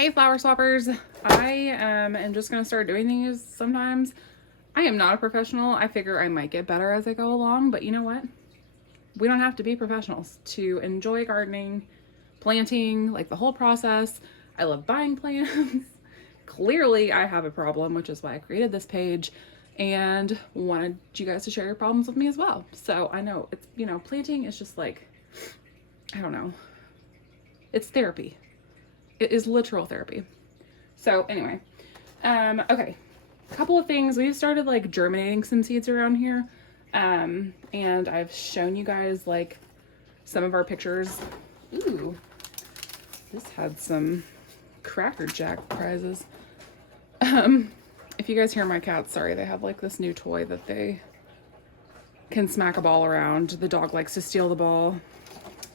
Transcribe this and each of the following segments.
Hey flower swappers, I am just gonna start doing these sometimes. I am not a professional. I figure I might get better as I go along, but you know what? We don't have to be professionals to enjoy gardening, planting, like the whole process. I love buying plants. Clearly I have a problem, which is why I created this page and wanted you guys to share your problems with me as well. So I know it's, planting is just like, I don't know, it's therapy. It is literal therapy. So anyway, okay, a couple of things. We've started like germinating some seeds around here, and I've shown you guys like some of our pictures. Ooh, this had some Cracker Jack prizes. If you guys hear my cats, sorry, they have like this new toy that they can smack a ball around. The dog likes to steal the ball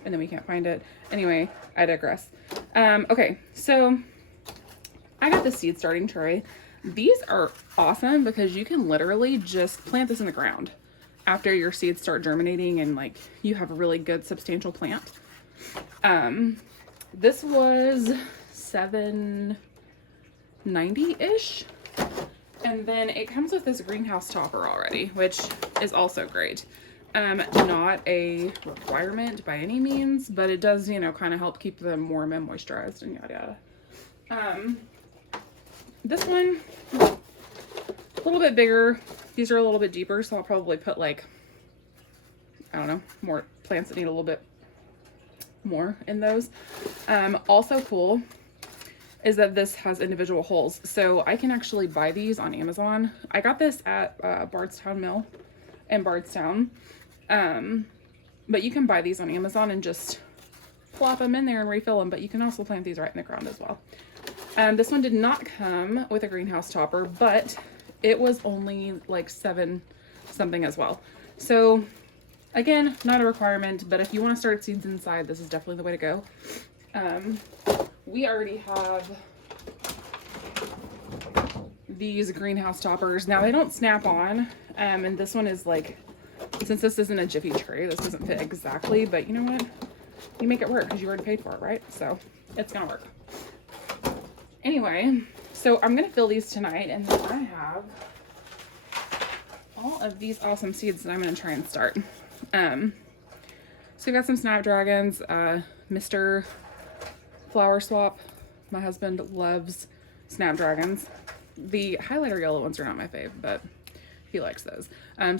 and then we can't find it. Anyway, I digress. Okay, so I got the seed starting tray. These are awesome because you can literally just plant this in the ground after your seeds start germinating and like you have a really good substantial plant. This was $7.90-ish. And then it comes with this greenhouse topper already, which is also great. Not a requirement by any means, but it does, kind of help keep them warm and moisturized and yada yada. This one, a little bit bigger. These are a little bit deeper, so I'll probably put like, I don't know, more plants that need a little bit more in those. Also cool is that this has individual holes. So I can actually buy these on Amazon. I got this at Bardstown Mill in Bardstown. But you can buy these on Amazon and just plop them in there and refill them. But you can also plant these right in the ground as well. This one did not come with a greenhouse topper, but it was only like $7 something as well. So again, not a requirement, but if you want to start seeds inside, this is definitely the way to go. We already have these greenhouse toppers. Now they don't snap on, and this one is like, since this isn't a Jiffy tray, this doesn't fit exactly, but you know what? You make it work because you already paid for it, right? So it's gonna work. Anyway, so I'm gonna fill these tonight, and then I have all of these awesome seeds that I'm gonna try and start. So we've got some snapdragons, Mr. Flower Swap. My husband loves snapdragons. The highlighter yellow ones are not my fave, but he likes those.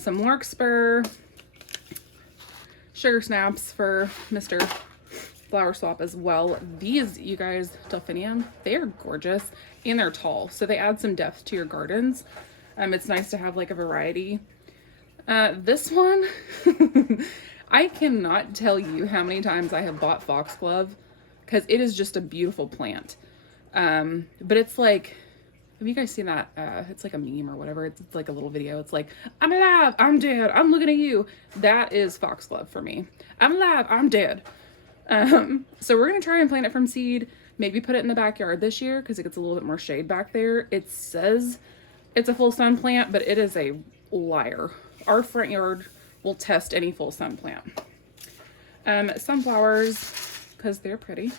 Some larkspur, sugar snaps for Mr. Flower Swap as well. These, you guys, delphinium, they are gorgeous and they're tall, so they add some depth to your gardens. It's nice to have like a variety. This one, I cannot tell you how many times I have bought foxglove because it is just a beautiful plant. But it's like, have you guys seen that? It's like a meme or whatever. It's like a little video. It's like, I'm alive, I'm dead, I'm looking at you. That is foxglove for me. I'm alive, I'm dead. So we're gonna try and plant it from seed. Maybe put it in the backyard this year because it gets a little bit more shade back there. It says it's a full sun plant, but it is a liar. Our front yard will test any full sun plant. Sunflowers, because they're pretty.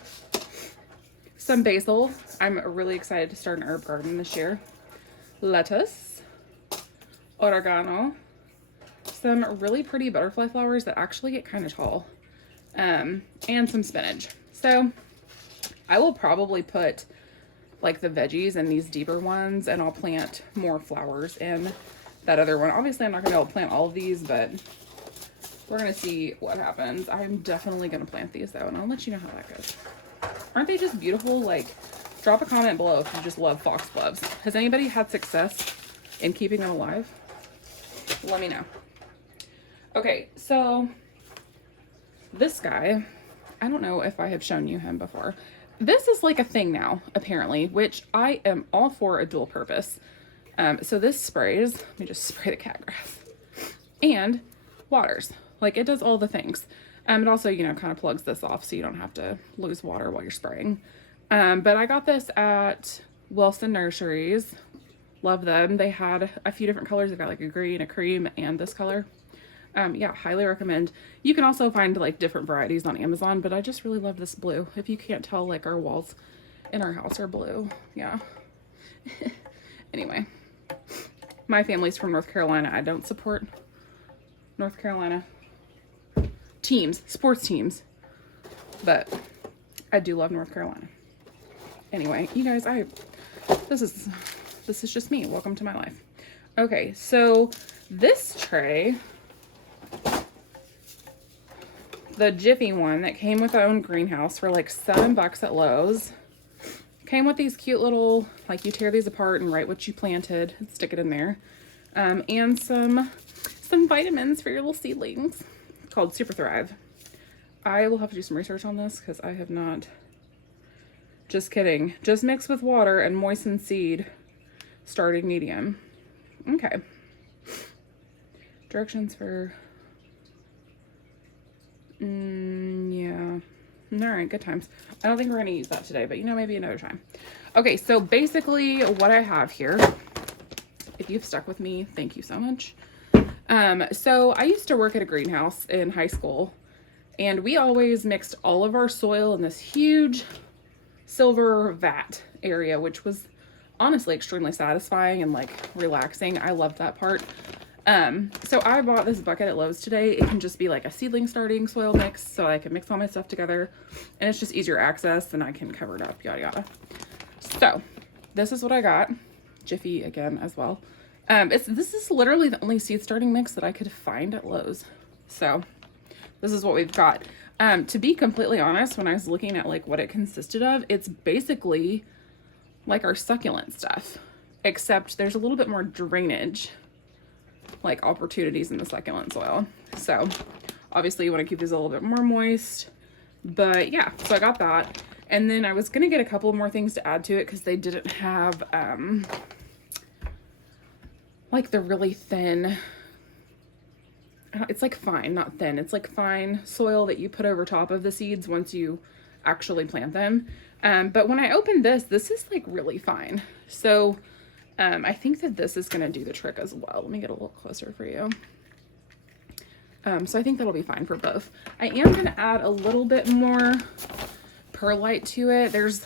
Some basil. I'm really excited to start an herb garden this year. Lettuce, oregano, some really pretty butterfly flowers that actually get kind of tall, and some spinach. So I will probably put like the veggies in these deeper ones, and I'll plant more flowers in that other one. Obviously I'm not gonna be able to plant all of these, but we're gonna see what happens. I'm definitely gonna plant these though, and I'll let you know how that goes. Aren't they just beautiful? Like, drop a comment below if you just love foxgloves. Has anybody had success in keeping them alive? Let me know. Okay, so this guy, I don't know if I have shown you him before. This is like a thing now, apparently, which I am all for a dual purpose. So this sprays, let me just spray the cat grass, and waters. Like, it does all the things. It also, kind of plugs this off so you don't have to lose water while you're spraying. But I got this at Wilson Nurseries. Love them. They had a few different colors. They've got like a green, a cream, and this color. Yeah, highly recommend. You can also find like different varieties on Amazon, but I just really love this blue. If you can't tell, like, our walls in our house are blue. Yeah. Anyway, my family's from North Carolina. I don't support North Carolina teams, sports teams, but I do love North Carolina. Anyway, you guys, this is just me. Welcome to my life. Okay, so this tray, the Jiffy one that came with our own greenhouse for like $7 at Lowe's, came with these cute little, like, you tear these apart and write what you planted and stick it in there, and some vitamins for your little seedlings called Super Thrive. I will have to do some research on this because I have not. Just kidding. Just mix with water and moisten seed, starting medium. Okay. Directions for, yeah. All right, good times. I don't think we're going to use that today, but maybe another time. Okay, so basically what I have here, if you've stuck with me, thank you so much. So I used to work at a greenhouse in high school, and we always mixed all of our soil in this huge silver vat area, which was honestly extremely satisfying and like relaxing. I loved that part. So I bought this bucket at Lowe's today. It can just be like a seedling starting soil mix, so I can mix all my stuff together, and it's just easier access and I can cover it up, yada yada. So this is what I got. Jiffy again as well. This is literally the only seed starting mix that I could find at Lowe's. So this is what we've got. To be completely honest, when I was looking at like what it consisted of, it's basically like our succulent stuff, except there's a little bit more drainage, like opportunities in the succulent soil. So obviously you want to keep these a little bit more moist, but yeah, so I got that. And then I was going to get a couple more things to add to it because they didn't have, like the really thin, it's like fine, not thin. It's like fine soil that you put over top of the seeds once you actually plant them. But when I opened this is like really fine. So I think that this is going to do the trick as well. Let me get a little closer for you. So I think that'll be fine for both. I am going to add a little bit more perlite to it. There's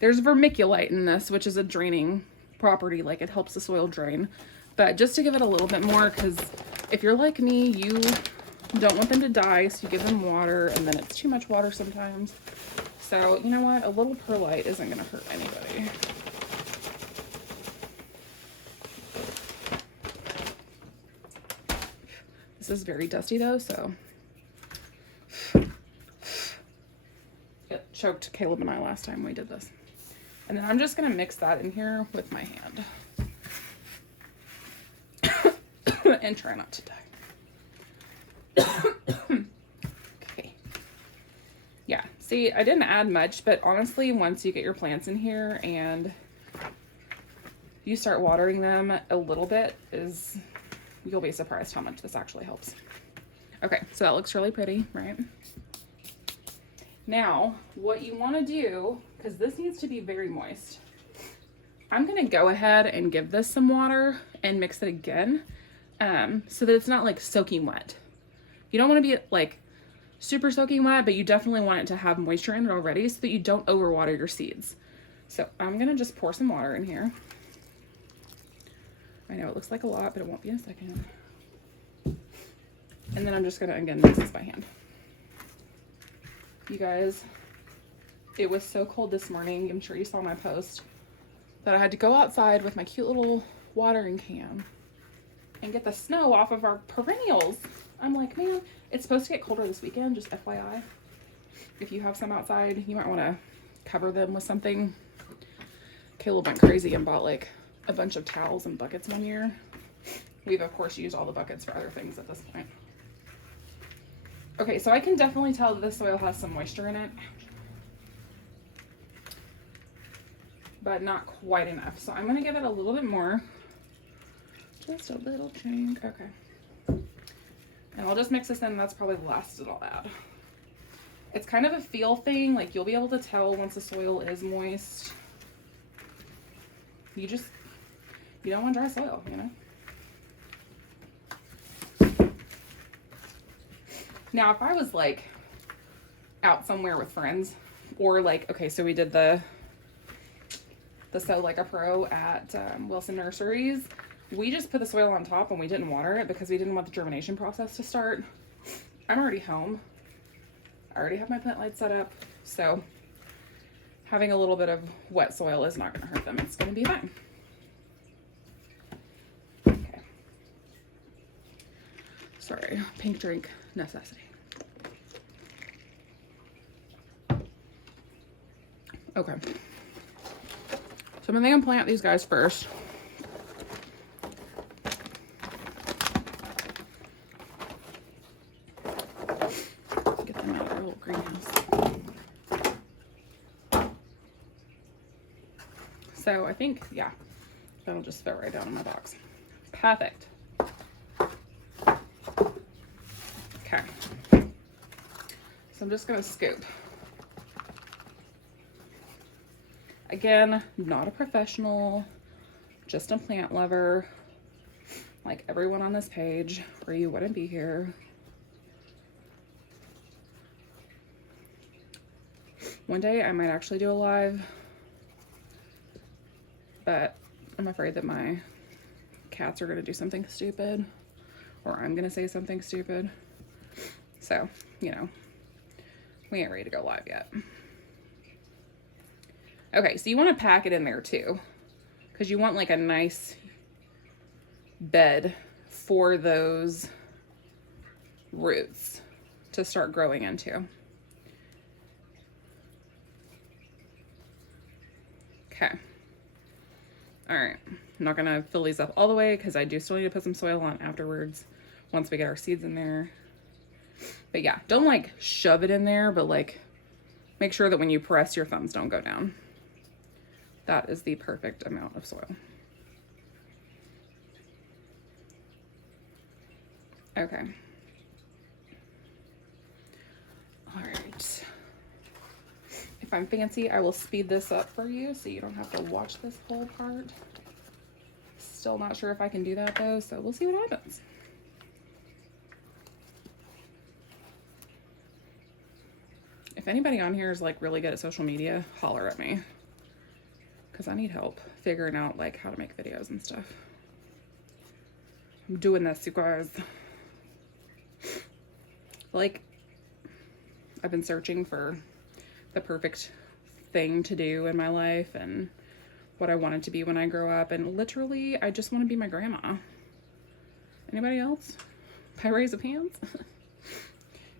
vermiculite in this, which is a draining property. Like it helps the soil drain. But just to give it a little bit more, because if you're like me, you don't want them to die, so you give them water, and then it's too much water sometimes. So you know what? A little perlite isn't going to hurt anybody. This is very dusty though, so it choked Caleb and I last time we did this. And then I'm just going to mix that in here with my hand. And try not to die. Okay. Yeah, see, I didn't add much, but honestly, once you get your plants in here and you start watering them a little bit, you'll be surprised how much this actually helps. Okay, so that looks really pretty, right? Now, what you want to do, because this needs to be very moist, I'm going to go ahead and give this some water and mix it again. So that it's not like soaking wet. You don't want to be like super soaking wet, but you definitely want it to have moisture in it already so that you don't overwater your seeds. So I'm going to just pour some water in here. I know it looks like a lot, but it won't be in a second. And then I'm just going to, again, mix this by hand. You guys, it was so cold this morning. I'm sure you saw my post that I had to go outside with my cute little watering can and get the snow off of our perennials. I'm like, man, it's supposed to get colder this weekend, just FYI. If you have some outside, you might want to cover them with something. Caleb went crazy and bought like a bunch of towels and buckets one year. We've of course used all the buckets for other things at this point. Okay, so I can definitely tell that this soil has some moisture in it, but not quite enough. So I'm going to give it a little bit more. Just a little chunk. Okay. And I'll just mix this in. That's probably the last that I'll add. It's kind of a feel thing. Like you'll be able to tell once the soil is moist. You don't want dry soil, you know? Now, if I was like out somewhere with friends or like, okay, so we did the the Sow Like a Pro at Wilson Nurseries. We just put the soil on top and we didn't water it because we didn't want the germination process to start. I'm already home. I already have my plant light set up, so having a little bit of wet soil is not going to hurt them. It's going to be fine. Okay. Sorry, pink drink necessity. Okay. So I'm going to plant these guys first. Get them out of their little greenhouse. So I think, yeah, that'll just fit right down in my box. Perfect. Okay. So I'm just going to scoop. Again, not a professional, just a plant lover, like everyone on this page, or you wouldn't be here. One day I might actually do a live, but I'm afraid that my cats are going to do something stupid, or I'm going to say something stupid. So, you know, we ain't ready to go live yet. Okay, so you want to pack it in there too, because you want like a nice bed for those roots to start growing into. Okay. All right. I'm not going to fill these up all the way because I do still need to put some soil on afterwards once we get our seeds in there. But yeah, don't like shove it in there, but like make sure that when you press, your thumbs don't go down. That is the perfect amount of soil. Okay. All right. If I'm fancy, I will speed this up for you so you don't have to watch this whole part. Still not sure if I can do that though, so we'll see what happens. If anybody on here is like really good at social media, holler at me. Because I need help figuring out like how to make videos and stuff. I'm doing this, you guys. Like, I've been searching for the perfect thing to do in my life and what I wanted to be when I grow up. And literally, I just want to be my grandma. Anybody else? By raise of hands?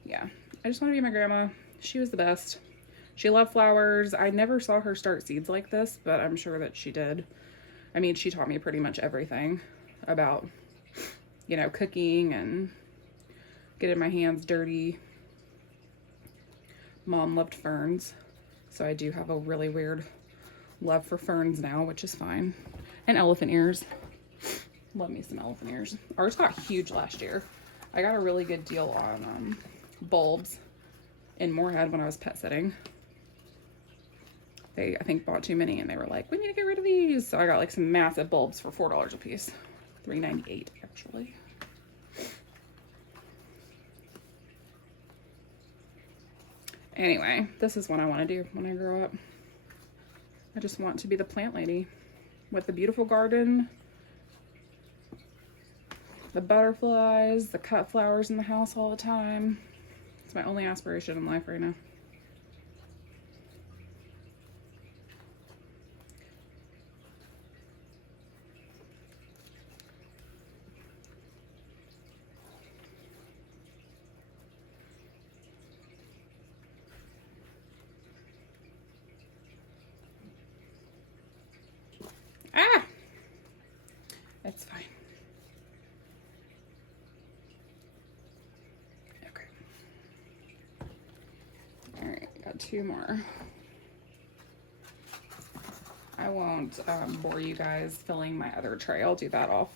Yeah, I just want to be my grandma. She was the best. She loved flowers. I never saw her start seeds like this, but I'm sure that she did. I mean, she taught me pretty much everything about, you know, cooking and getting my hands dirty. Mom loved ferns, so I do have a really weird love for ferns now, which is fine. And elephant ears. Love me some elephant ears. Ours got huge last year. I got a really good deal on bulbs in Moorhead when I was pet sitting. They, I think, bought too many and they were like, we need to get rid of these. So I got like some massive bulbs for $4 a piece. $3.98 actually. Anyway, this is what I want to do when I grow up. I just want to be the plant lady with the beautiful garden, the butterflies, the cut flowers in the house all the time. It's my only aspiration in life right now. Ah! It's fine. Okay. All right, got two more. I won't bore you guys filling my other tray. I'll do that off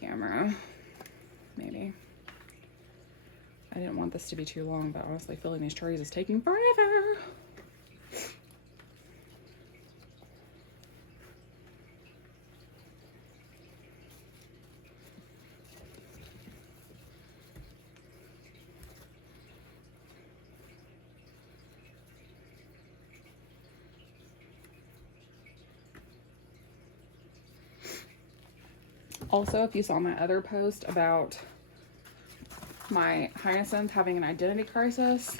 camera, maybe. I didn't want this to be too long, but honestly, filling these trays is taking forever. Also, if you saw my other post about my hyacinth having an identity crisis,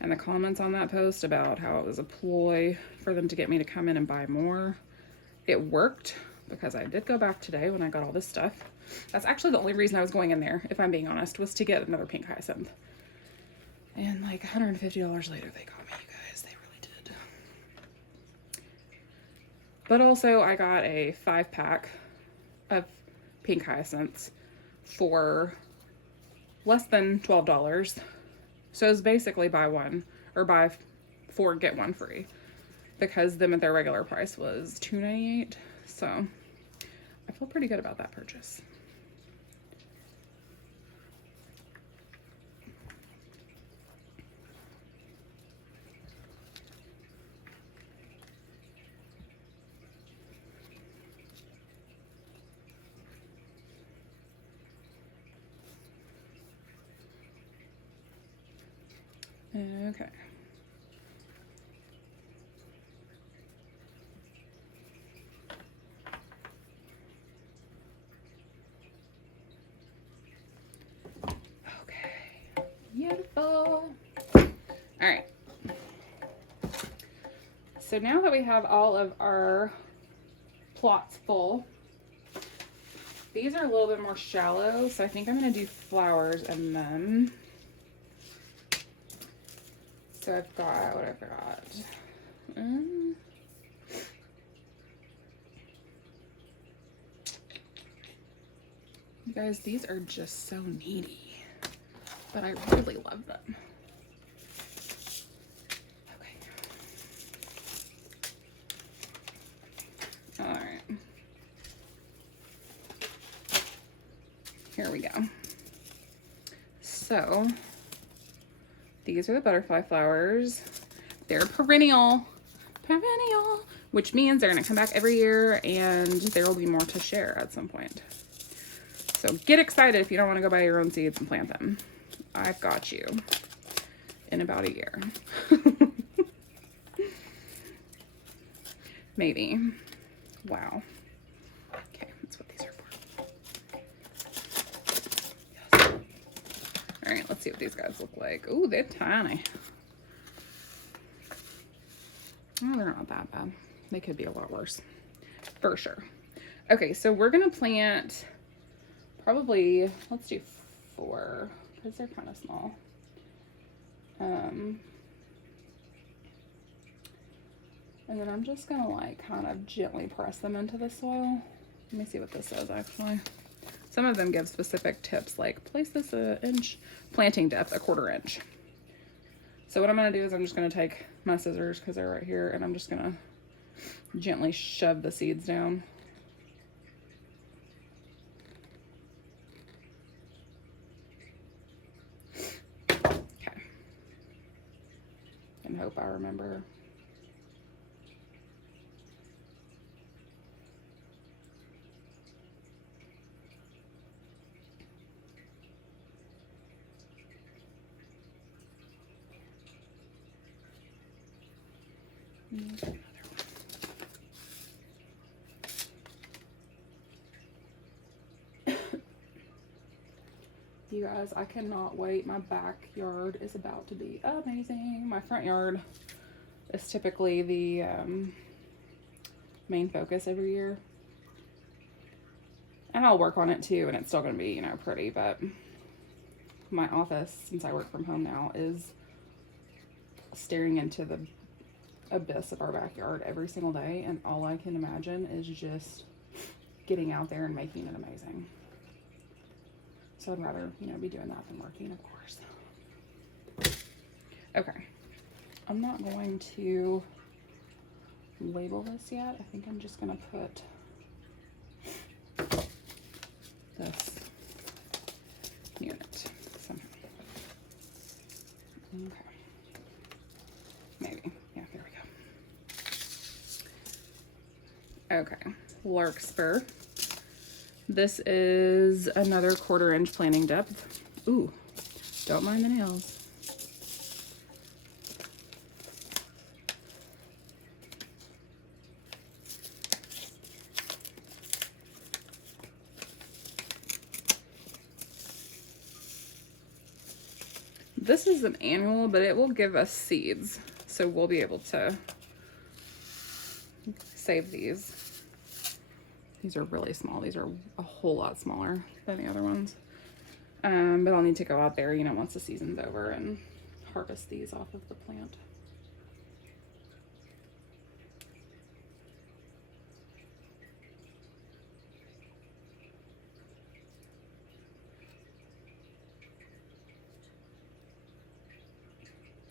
and the comments on that post about how it was a ploy for them to get me to come in and buy more, it worked, because I did go back today when I got all this stuff. That's actually the only reason I was going in there, if I'm being honest, was to get another pink hyacinth. And like $150 later, they got me, you guys. They really did. But also, I got a 5-pack of pink hyacinths for less than $12. So it's basically buy one, or buy 4, get 1 free, because them at their regular price was $2.98. So I feel pretty good about that purchase. Okay. Okay. Beautiful. All right. So now that we have all of our plots full, these are a little bit more shallow, so I think I'm going to do flowers in them. So I've got, what I've got, you guys, these are just so needy, but I really love them. Okay. All right. Here we go. So these are the butterfly flowers. They're perennial, which means they're gonna come back every year and there will be more to share at some point. So get excited if you don't wanna go buy your own seeds and plant them. I've got you in about a year. Maybe. Wow. Okay, that's what these are for. Yes. All right, let's see what these guys look like. Ooh, they're tiny. Oh, they're not that bad. They could be a lot worse, for sure. Okay, so we're gonna plant probably, let's do 4, because they're kind of small. And then I'm just gonna like kind of gently press them into the soil. Let me see what this says actually. Some of them give specific tips like place this an inch, planting depth 1/4 inch. So what I'm gonna do is I'm just gonna take my scissors, because they're right here, and I'm just gonna gently shove the seeds down. Okay. And hope I remember. You guys, I cannot wait. My backyard is about to be amazing. My front yard is typically the main focus every year. And I'll work on it too, and it's still going to be, you know, pretty, but my office, since I work from home now, is staring into the abyss of our backyard every single day, and all I can imagine is just getting out there and making it amazing. So I'd rather, you know, be doing that than working, of course. Okay. I'm not going to label this yet. I think I'm just going to put this near it somehow. Okay. Maybe. Yeah, there we go. Okay. Larkspur. This is another 1/4 inch planting depth. Ooh, don't mind the nails. This is an annual, but it will give us seeds. So we'll be able to save these. These are really small. These are a whole lot smaller than the other ones. But I'll need to go out there, you know, once the season's over and harvest these off of the plant.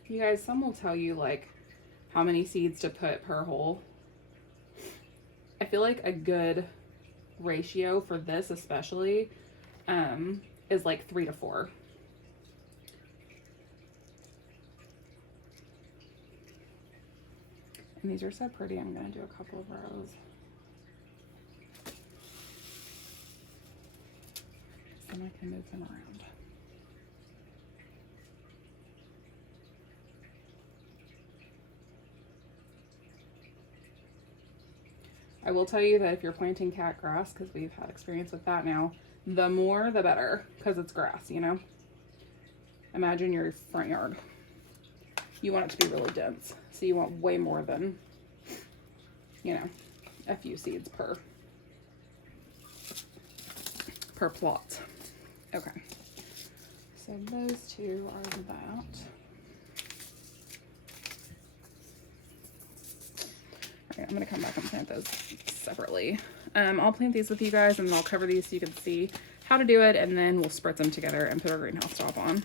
You guys, some will tell you like how many seeds to put per hole. I feel like a good ratio for this especially is like 3 to 4. And these are so pretty. I'm going to do a couple of rows. Then I can move them around. I will tell you that if you're planting cat grass, because we've had experience with that now, the more the better, because it's grass, you know? Imagine your front yard. You want it to be really dense, so you want way more than, you know, a few seeds per plot. Okay, so those two are that. I'm going to come back and plant those separately. I'll plant these with you guys and I'll cover these so you can see how to do it, and then we'll spritz them together and put our greenhouse top on.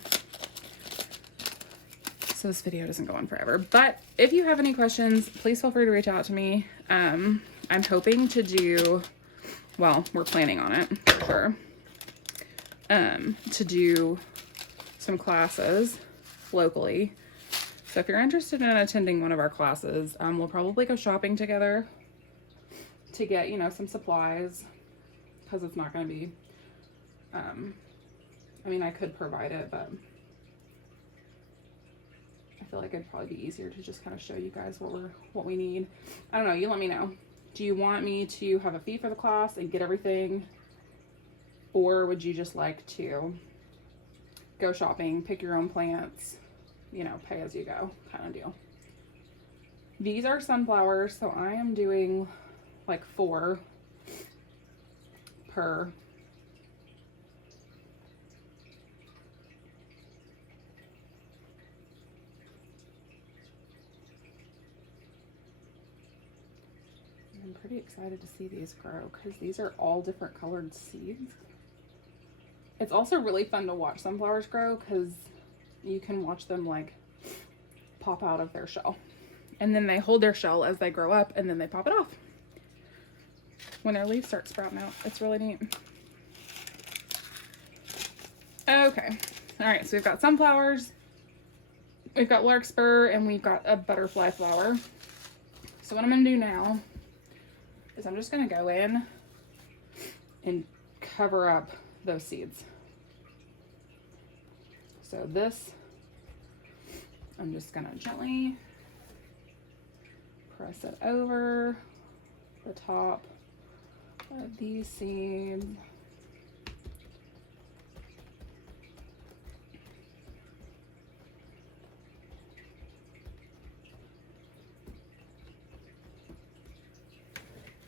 So this video doesn't go on forever. But if you have any questions, please feel free to reach out to me. I'm hoping to do, well, we're planning on it for sure, to do some classes locally. So if you're interested in attending one of our classes, we'll probably go shopping together to get, you know, some supplies, because it's not going to be, I mean, I could provide it, but I feel like it'd probably be easier to just kind of show you guys what we need. I don't know, you let me know. Do you want me to have a fee for the class and get everything? Or would you just like to go shopping, pick your own plants, you know, pay as you go kind of deal? These are sunflowers, so I am doing like 4 per. I'm pretty excited to see these grow because these are all different colored seeds. It's also really fun to watch sunflowers grow because you can watch them like pop out of their shell, and then they hold their shell as they grow up, and then they pop it off when their leaves start sprouting out. It's really neat. Okay, all right, so we've got sunflowers, we've got larkspur, and we've got a butterfly flower. So what I'm gonna do now is I'm just gonna go in and cover up those seeds. So this, I'm just gonna gently press it over the top of these seeds.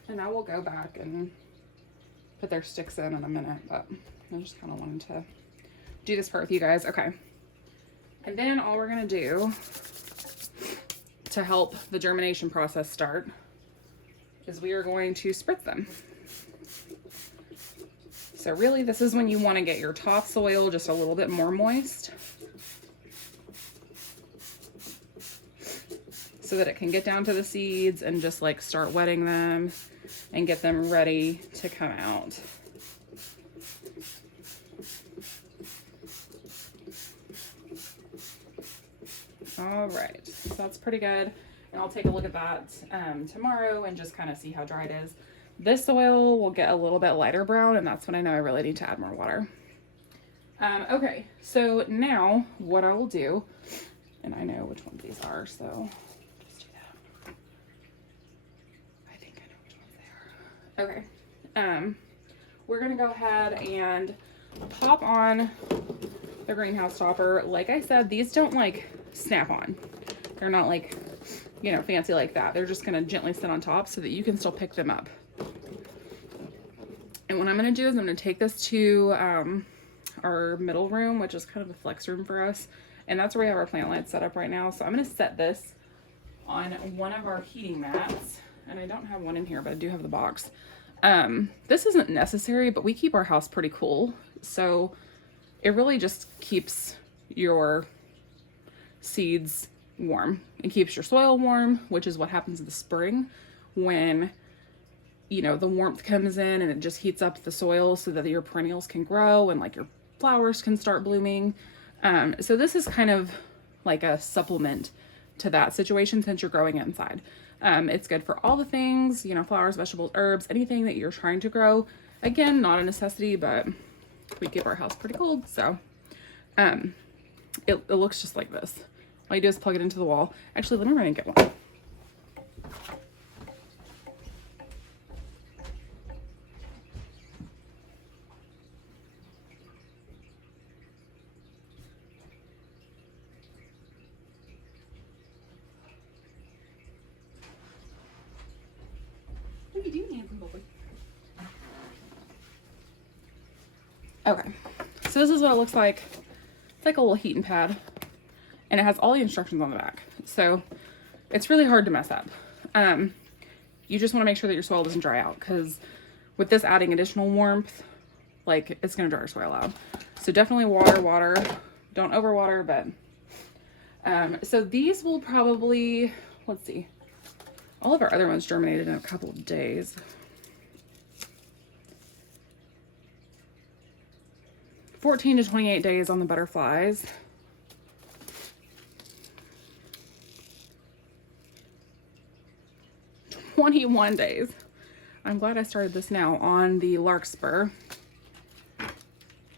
And I will go back and put their sticks in a minute, but I just kind of wanted to do this part with you guys. Okay. And then all we're going to do to help the germination process start is we are going to spritz them. So really this is when you want to get your topsoil just a little bit more moist so that it can get down to the seeds and just like start wetting them and get them ready to come out. All right, so that's pretty good. And I'll take a look at that tomorrow and just kind of see how dry it is. This soil will get a little bit lighter brown, and that's when I know I really need to add more water. Okay, so now what I will do, and I know which ones these are, so just do that. I think I know which ones they are. Okay, we're gonna go ahead and pop on the greenhouse topper. Like I said, these don't like snap on. They're not like, you know, fancy like that. They're just gonna gently sit on top so that you can still pick them up. And what I'm gonna do is I'm gonna take this to our middle room, which is kind of a flex room for us. And that's where we have our plant lights set up right now. So I'm gonna set this on one of our heating mats. And I don't have one in here, but I do have the box. This isn't necessary, but we keep our house pretty cool. So it really just keeps your seeds warm. It keeps your soil warm, which is what happens in the spring when, you know, the warmth comes in and it just heats up the soil so that your perennials can grow and like your flowers can start blooming. So this is kind of like a supplement to that situation since you're growing it inside. It's good for all the things, you know, flowers, vegetables, herbs, anything that you're trying to grow. Again, not a necessity, but we keep our house pretty cold. So it looks just like this. All you do is plug it into the wall. Actually, let me run and get one. Okay, so this is what it looks like. It's like a little heating pad, and it has all the instructions on the back. So it's really hard to mess up. You just want to make sure that your soil doesn't dry out, because with this adding additional warmth, like it's going to dry your soil out. So definitely water. Don't overwater, but so these will probably, let's see, all of our other ones germinated in a couple of days. 14 to 28 days on the butterflies. "21 days. I'm glad I started this now on the larkspur.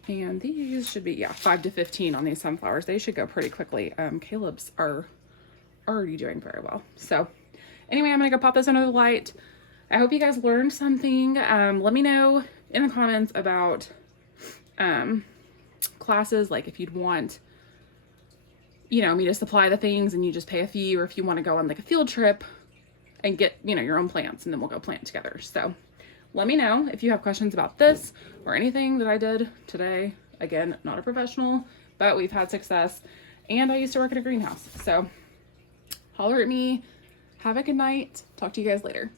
And these should be, yeah, 5 to 15 on these sunflowers. They should go pretty quickly. Caleb's are already doing very well. So anyway, I'm gonna go pop this under the light. I hope you guys learned something. Let me know in the comments about classes, like if you'd want, you know, me to supply the things and you just pay a fee, or if you want to go on like a field trip and get, you know, your own plants and then we'll go plant together. So let me know if you have questions about this or anything that I did today. Again, not a professional, but we've had success, and I used to work at a greenhouse. So holler at me. Have a good night. Talk to you guys later.